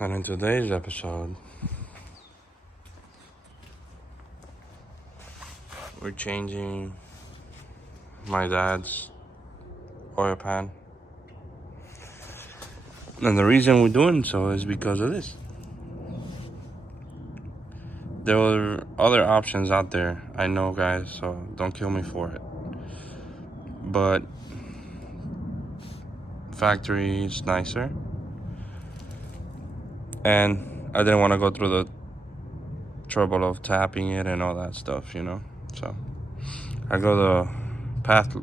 And in today's episode, we're changing my dad's oil pan. And the reason we're doing so is because of this. There were other options out there, I know, guys, so don't kill me for it. But factory is nicer. And I didn't want to go through the trouble of tapping it and all that stuff, you know. So I go the path,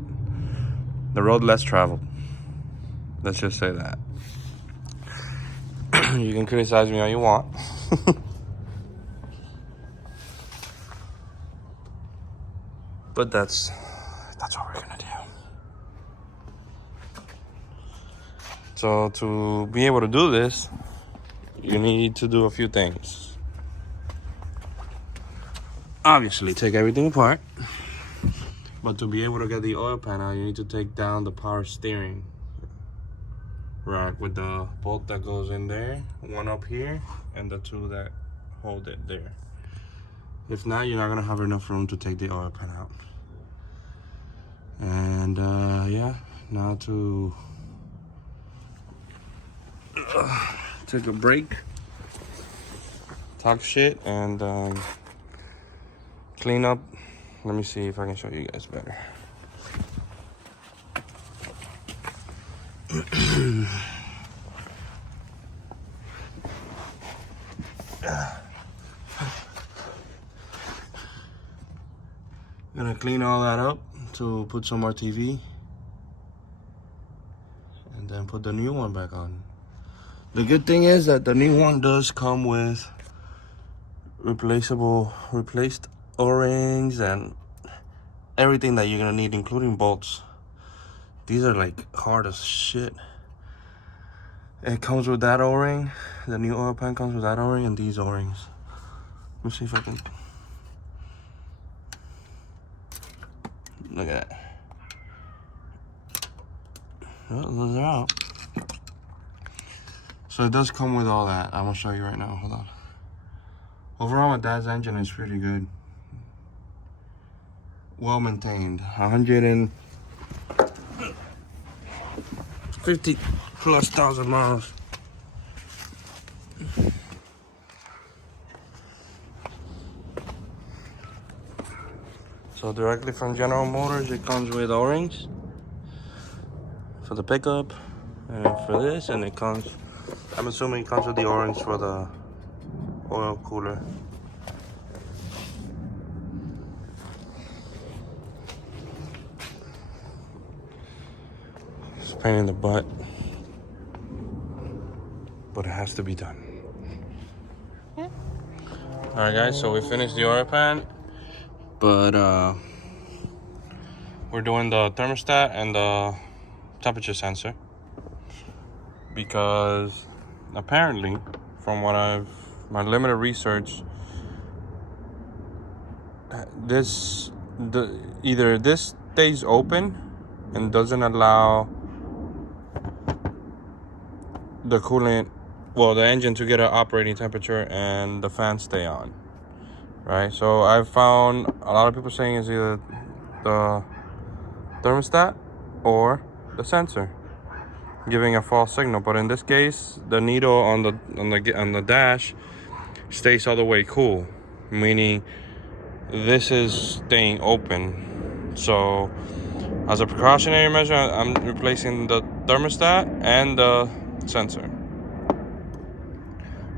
the road less traveled. Let's just say that. You can criticize me all you want. But that's what we're gonna do. So to be able to do this, you need to do a few things. Obviously, take everything apart. But to be able to get the oil pan out, you need to take down the power steering rack with the bolt that goes in there, one up here, and the two that hold it there. If not, you're not gonna have enough room to take the oil pan out. And yeah, now to take a break, talk shit, and clean up. Let me see if I can show you guys better. Gonna clean all that up to put some more TV and then put the new one back on. The good thing is that the new one does come with replaced O-rings and everything that you're gonna need, including bolts. These are like hard as shit. It comes with that O-ring. The new oil pan comes with that O-ring and these O-rings. Let me see if I can. Look at that. Oh, those are out. So it does come with all that. I'm gonna show you right now. Hold on. Overall, my dad's engine is pretty good. Well maintained. 150 plus thousand miles. So directly from General Motors, it comes with O-rings for the pickup and for this, and it comes, I'm assuming it comes with the O-rings for the oil cooler. It's a pain in the butt, but it has to be done. Yeah. All right, guys, so we finished the oil pan, but we're doing the thermostat and the temperature sensor because apparently, from what my limited research, either this stays open and doesn't allow the coolant, the engine to get an operating temperature and the fans stay on, right? So I've found a lot of people saying it's either the thermostat or the sensor giving a false signal, but in this case, the needle on the dash stays all the way cool, meaning this is staying open. So as a precautionary measure, I'm replacing the thermostat and the sensor.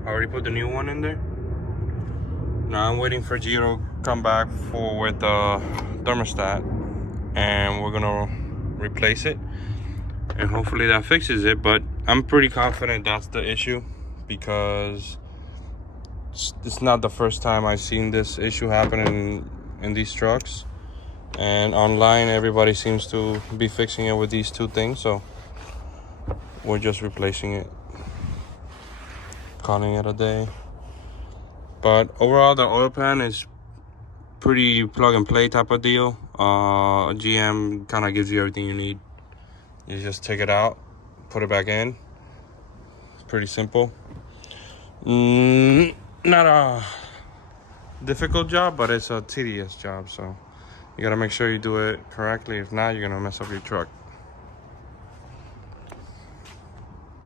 I already put the new one in there. Now I'm waiting for Gio to come back with the thermostat, and we're gonna replace it, and hopefully that fixes it. But I'm pretty confident that's the issue because it's not the first time I've seen this issue happen in these trucks, and online everybody seems to be fixing it with these two things. So we're just replacing it, calling it a day. But overall, the oil pan is pretty plug and play type of deal. GM kind of gives you everything you need. You just take it out, put it back in. It's pretty simple. Not a difficult job, but it's a tedious job. So you gotta make sure you do it correctly. If not, you're gonna mess up your truck.